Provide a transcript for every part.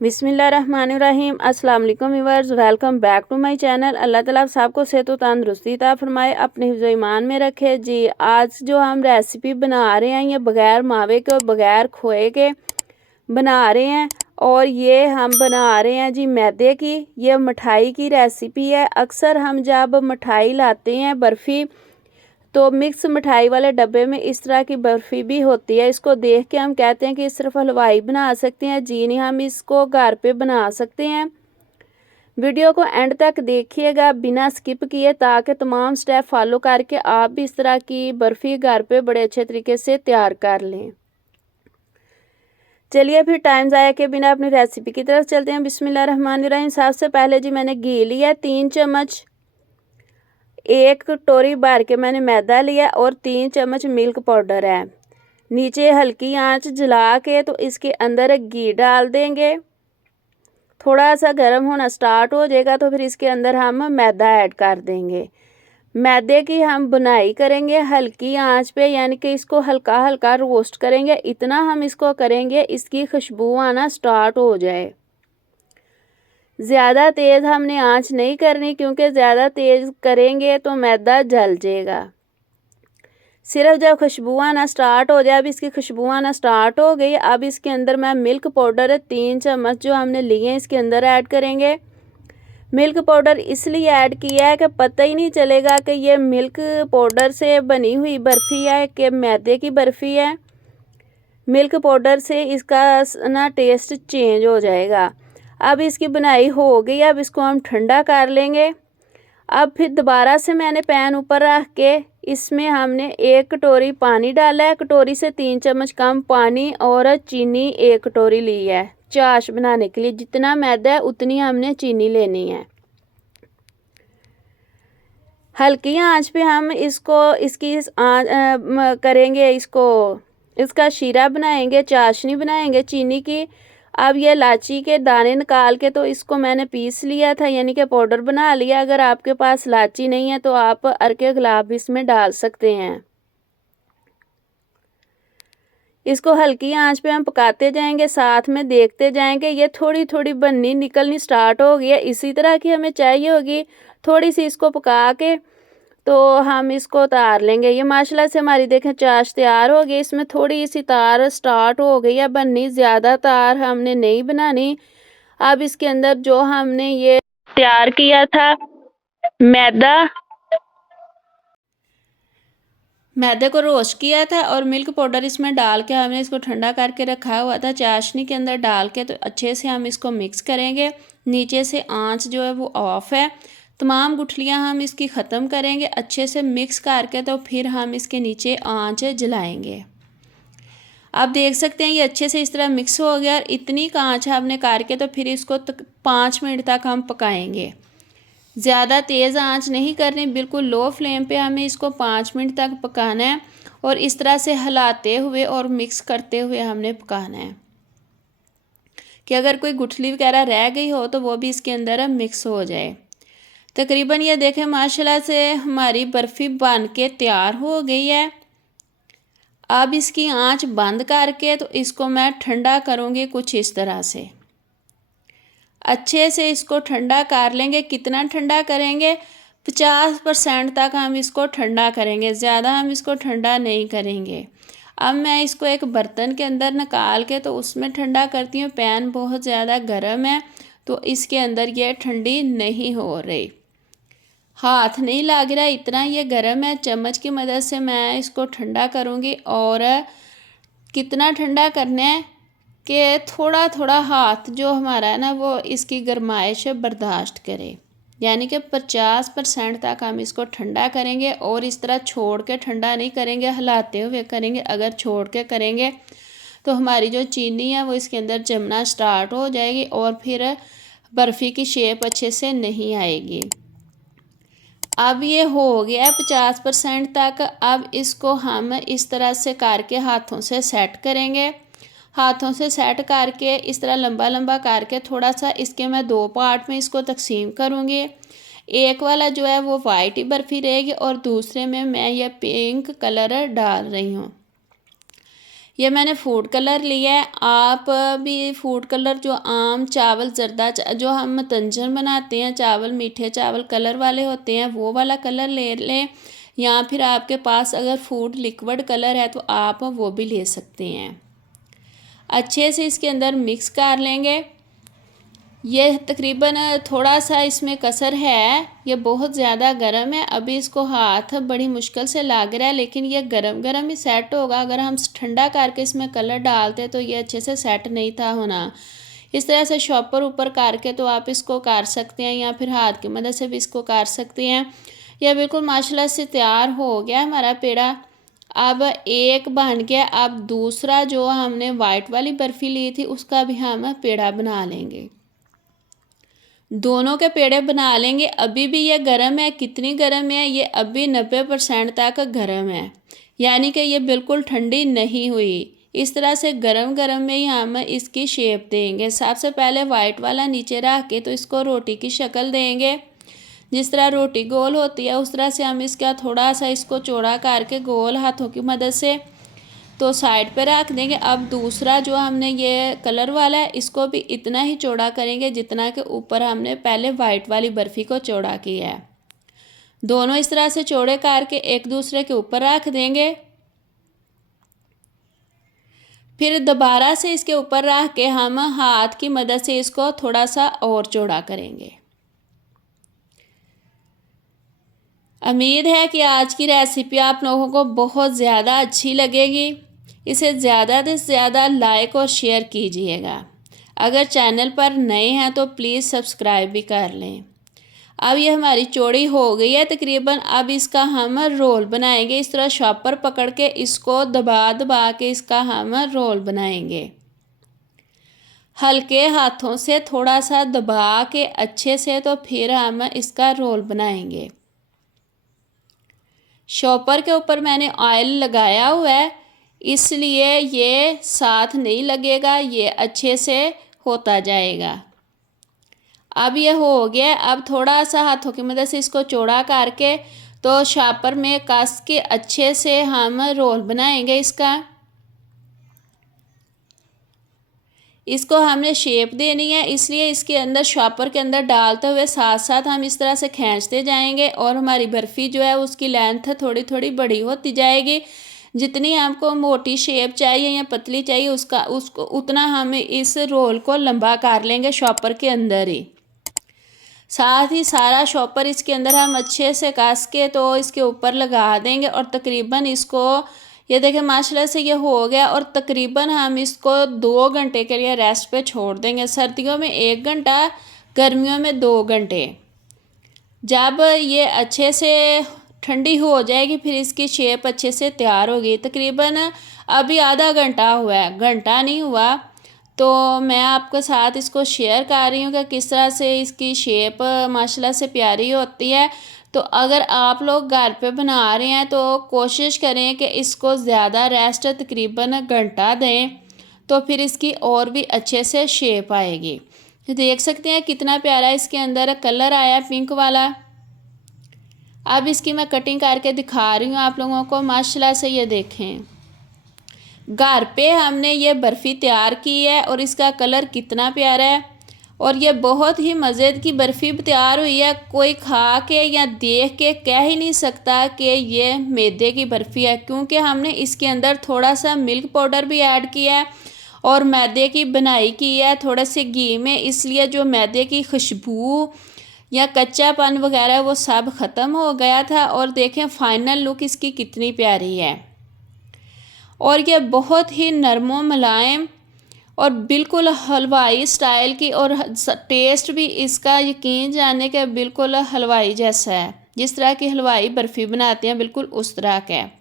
बिस्मिल्लाहिर्रहमानिर्रहीम। अस्सलाम वालेकुम viewers, welcome back to my channel. अल्लाह ताला आप सबको सेहत व तंदुरुस्ती अता फरमाए, अपने हिफ्ज़ ईमान में रखे। जी आज जो हम रेसिपी बना रहे हैं ये बग़ैर मावे के और बग़ैर खोए के बना रहे हैं, और ये हम बना रहे हैं जी मैदे की। ये मिठाई की रेसिपी है। अक्सर हम जब मिठाई लाते हैं बर्फ़ी, तो मिक्स मिठाई वाले डब्बे में इस तरह की बर्फ़ी भी होती है। इसको देख के हम कहते हैं कि सिर्फ हलवाई बना सकते हैं। जी नहीं, हम इसको घर पे बना सकते हैं। वीडियो को एंड तक देखिएगा बिना स्किप किए, ताकि तमाम स्टेप फॉलो करके आप भी इस तरह की बर्फ़ी घर पे बड़े अच्छे तरीके से तैयार कर लें। चलिए फिर टाइम ज़ाया के बिना अपनी रेसिपी की तरफ चलते हैं। बिस्मिल्लाहिर्रहमानिर्रहीम। सबसे पहले जी मैंने घी लिया 3 चम्मच, 1 कटोरी भर के मैंने मैदा लिया और 3 चम्मच मिल्क पाउडर है। नीचे हल्की आंच जला के तो इसके अंदर घी डाल देंगे। थोड़ा सा गर्म होना स्टार्ट हो जाएगा तो फिर इसके अंदर हम मैदा ऐड कर देंगे। मैदे की हम बुनाई करेंगे हल्की आंच पे, यानी कि इसको हल्का हल्का रोस्ट करेंगे। इतना हम इसको करेंगे इसकी खुशबू आना स्टार्ट हो जाए। ज़्यादा तेज़ हमने आंच नहीं करनी, क्योंकि ज़्यादा तेज़ करेंगे तो मैदा जल जाएगा। सिर्फ जब खुशबू आना स्टार्ट हो जाए, अब इसकी खुशबू आना स्टार्ट हो गई। अब इसके अंदर मैं मिल्क पाउडर 3 चम्मच जो हमने लिए हैं इसके अंदर ऐड करेंगे। मिल्क पाउडर इसलिए ऐड किया है कि पता ही नहीं चलेगा कि ये मिल्क पाउडर से बनी हुई बर्फ़ी है कि मैदे की बर्फ़ी है। मिल्क पाउडर से इसका ना टेस्ट चेंज हो जाएगा। अब इसकी बुनाई हो गई, अब इसको हम ठंडा कर लेंगे। अब फिर दोबारा से मैंने पैन ऊपर रख के इसमें हमने 1 कटोरी पानी डाला है। कटोरी से 3 चम्मच कम पानी और चीनी 1 कटोरी ली है। चाश बनाने के लिए जितना मैदा है उतनी हमने चीनी लेनी है। हल्की आंच पे हम इसको करेंगे, इसका शीरा बनाएंगे, चाशनी बनाएंगे चीनी की। अब ये इलायची के दाने निकाल के तो इसको मैंने पीस लिया था, यानी कि पाउडर बना लिया। अगर आपके पास इलायची नहीं है तो आप अर्के गुलाब इसमें डाल सकते हैं। इसको हल्की आंच पे हम पकाते जाएंगे, साथ में देखते जाएंगे। ये थोड़ी थोड़ी बननी निकलनी स्टार्ट हो गई है, इसी तरह की हमें चाहिए होगी। थोड़ी सी इसको पका के तो हम इसको उतार लेंगे। ये माशाल्लाह से हमारी देखें चाश तैयार हो गई। इसमें थोड़ी सी तार स्टार्ट हो गई है बननी, ज़्यादा तार हमने नहीं बनानी। अब इसके अंदर जो हमने ये तैयार किया था मैदे को रोस्ट किया था और मिल्क पाउडर इसमें डाल के हमने इसको ठंडा करके रखा हुआ था, चाशनी के अंदर डाल के तो अच्छे से हम इसको मिक्स करेंगे। नीचे से आंच जो है वो ऑफ है। तमाम गुठलियां हम इसकी ख़त्म करेंगे अच्छे से मिक्स करके, तो फिर हम इसके नीचे आंच जलाएंगे। आप देख सकते हैं ये अच्छे से इस तरह मिक्स हो गया, और इतनी आंच हमने करके तो फिर इसको 5 मिनट तक हम पकाएंगे। ज़्यादा तेज़ आंच नहीं करनी, बिल्कुल लो फ्लेम पे हमें इसको 5 मिनट तक पकाना है। और इस तरह से हिलाते हुए और मिक्स करते हुए हमने पकाना है कि अगर कोई गुठली वगैरह रह गई हो तो वो भी इसके अंदर मिक्स हो जाए। तकरीबन ये देखें माशाल्लाह से हमारी बर्फ़ी बन के तैयार हो गई है। अब इसकी आंच बंद करके तो इसको मैं ठंडा करूँगी कुछ इस तरह से। अच्छे से इसको ठंडा कर लेंगे। कितना ठंडा करेंगे? 50% तक हम इसको ठंडा करेंगे, ज़्यादा हम इसको ठंडा नहीं करेंगे। अब मैं इसको एक बर्तन के अंदर निकाल के तो उसमें ठंडा करती हूँ। पैन बहुत ज़्यादा गर्म है तो इसके अंदर ये ठंडी नहीं हो रही, हाथ नहीं लग रहा, इतना ये गर्म है। चम्मच की मदद से मैं इसको ठंडा करूँगी। और कितना ठंडा करना है कि थोड़ा थोड़ा हाथ जो हमारा है ना वो इसकी गर्माइश बर्दाश्त करे, यानी कि 50% तक हम इसको ठंडा करेंगे। और इस तरह छोड़ के ठंडा नहीं करेंगे, हिलाते हुए करेंगे। अगर छोड़ के करेंगे तो हमारी जो चीनी है वो इसके अंदर जमना स्टार्ट हो जाएगी और फिर बर्फ़ी की शेप अच्छे से नहीं आएगी। अब ये हो गया 50% तक। अब इसको हम इस तरह से करके हाथों से सेट करेंगे। हाथों से सेट करके इस तरह लंबा लंबा करके थोड़ा सा इसके मैं 2 पार्ट में इसको तकसीम करूँगी। एक वाला जो है वो वाइट ही बर्फ़ी रहेगी और दूसरे में मैं ये पिंक कलर डाल रही हूँ। ये मैंने फूड कलर लिया है। आप भी फूड कलर जो आम चावल जर्दा जो हम तंजन बनाते हैं, चावल मीठे चावल कलर वाले होते हैं, वो वाला कलर ले लें, या फिर आपके पास अगर फूड लिक्विड कलर है तो आप वो भी ले सकते हैं। अच्छे से इसके अंदर मिक्स कर लेंगे। ये तकरीबन थोड़ा सा इसमें कसर है, ये बहुत ज़्यादा गर्म है। अभी इसको हाथ बड़ी मुश्किल से लग रहा है, लेकिन ये गरम गरम ही सेट होगा। अगर हम ठंडा करके इसमें कलर डालते तो ये अच्छे से सेट नहीं था होना। इस तरह से शॉपर ऊपर करके तो आप इसको कर सकते हैं, या फिर हाथ की मदद से भी इसको कर सकते हैं। यह बिल्कुल माशाल्लाह से तैयार हो गया हमारा पेड़ा। अब एक बन गया। अब दूसरा जो हमने वाइट वाली बर्फ़ी ली थी उसका भी हम पेड़ा बना लेंगे। दोनों के पेड़े बना लेंगे। अभी भी ये गर्म है। कितनी गर्म है? ये अभी 90% तक गर्म है, यानी कि ये बिल्कुल ठंडी नहीं हुई। इस तरह से गरम गरम में ही हम इसकी शेप देंगे। सबसे पहले वाइट वाला नीचे रख के तो इसको रोटी की शक्ल देंगे। जिस तरह रोटी गोल होती है उस तरह से हम इसका थोड़ा सा इसको चौड़ा करके गोल हाथों की मदद से तो साइड पे रख देंगे। अब दूसरा जो हमने ये कलर वाला है इसको भी इतना ही चौड़ा करेंगे जितना के ऊपर हमने पहले वाइट वाली बर्फ़ी को चौड़ा किया है। दोनों इस तरह से चौड़े करके एक दूसरे के ऊपर रख देंगे। फिर दोबारा से इसके ऊपर रख के हम हाथ की मदद से इसको थोड़ा सा और चौड़ा करेंगे। उम्मीद है कि आज की रेसिपी आप लोगों को बहुत ज़्यादा अच्छी लगेगी। इसे ज़्यादा से ज़्यादा लाइक और शेयर कीजिएगा। अगर चैनल पर नए हैं तो प्लीज़ सब्सक्राइब भी कर लें। अब ये हमारी चौड़ी हो गई है तकरीबन। अब इसका हम रोल बनाएंगे। इस तरह शॉपर पकड़ के इसको दबा दबा के इसका हम रोल बनाएंगे। हल्के हाथों से थोड़ा सा दबा के अच्छे से तो फिर हम इसका रोल बनाएंगे। शॉपर के ऊपर मैंने ऑयल लगाया हुआ है, इसलिए ये साथ नहीं लगेगा, ये अच्छे से होता जाएगा। अब ये हो गया। अब थोड़ा सा हाथों की मदद से इसको चौड़ा करके तो शॉपर में कस के अच्छे से हम रोल बनाएंगे इसको हमने शेप देनी है, इसलिए इसके अंदर शॉपर के अंदर डालते हुए साथ साथ हम इस तरह से खींचते जाएंगे और हमारी बर्फ़ी जो है उसकी लेंथ थोड़ी थोड़ी बड़ी होती जाएगी। जितनी हमको मोटी शेप चाहिए या पतली चाहिए उसको उतना हम इस रोल को लंबा कर लेंगे शॉपर के अंदर ही। साथ ही सारा शॉपर इसके अंदर हम अच्छे से कस के तो इसके ऊपर लगा देंगे और तकरीबन इसको ये देखें माशाल्लाह से ये हो गया। और तकरीबन हम इसको 2 घंटे के लिए रेस्ट पे छोड़ देंगे। सर्दियों में 1 घंटा, गर्मियों में 2 घंटे। जब ये अच्छे से ठंडी हो जाएगी फिर इसकी शेप अच्छे से तैयार होगी। तकरीबन अभी आधा घंटा हुआ है, घंटा नहीं हुआ, तो मैं आपके साथ इसको शेयर कर रही हूँ कि किस तरह से इसकी शेप माशाल्लाह से प्यारी होती है। तो अगर आप लोग घर पे बना रहे हैं तो कोशिश करें कि इसको ज़्यादा रेस्ट तकरीबन घंटा दें, तो फिर इसकी और भी अच्छे से शेप आएगी। तो देख सकते हैं कितना प्यारा इसके अंदर कलर आया पिंक वाला। अब इसकी मैं कटिंग करके दिखा रही हूँ आप लोगों को। माशाल्लाह से ये देखें, घर पे हमने ये बर्फ़ी तैयार की है और इसका कलर कितना प्यारा है और ये बहुत ही मज़े की बर्फ़ी तैयार हुई है। कोई खा के या देख के कह ही नहीं सकता कि ये मैदे की बर्फ़ी है, क्योंकि हमने इसके अंदर थोड़ा सा मिल्क पाउडर भी ऐड किया है और मैदे की बनाई की है थोड़ा से घी में, इसलिए जो मैदे की खुशबू या कच्चापन वगैरह वो सब ख़त्म हो गया था। और देखें फाइनल लुक इसकी कितनी प्यारी है और ये बहुत ही नरमो मुलायम और बिल्कुल हलवाई स्टाइल की, और टेस्ट भी इसका यकीन जाने के बिल्कुल हलवाई जैसा है। जिस तरह की हलवाई बर्फ़ी बनाते हैं बिल्कुल उस तरह का है।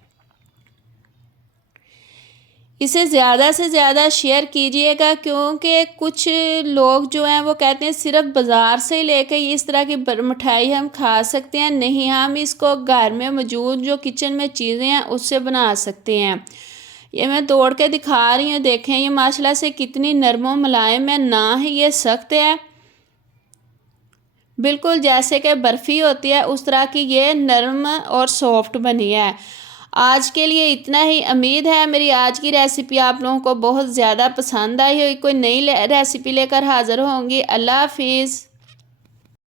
इसे ज़्यादा से ज़्यादा शेयर कीजिएगा, क्योंकि कुछ लोग जो हैं वो कहते हैं सिर्फ बाज़ार से ही लेके इस तरह की मिठाई हम खा सकते हैं। नहीं, हम इसको घर में मौजूद जो किचन में चीज़ें हैं उससे बना सकते हैं। ये मैं तोड़ के दिखा रही हूँ, देखें ये माशाल्लाह से कितनी नरम और मुलायम है, ना ही ये सख्त है। बिल्कुल जैसे कि बर्फ़ी होती है उस तरह की ये नरम और सॉफ्ट बनी है। आज के लिए इतना ही। उम्मीद है मेरी आज की रेसिपी आप लोगों को बहुत ज़्यादा पसंद आई हो। कोई नई रेसिपी लेकर हाज़िर होंगी। अल्लाह हाफिज़।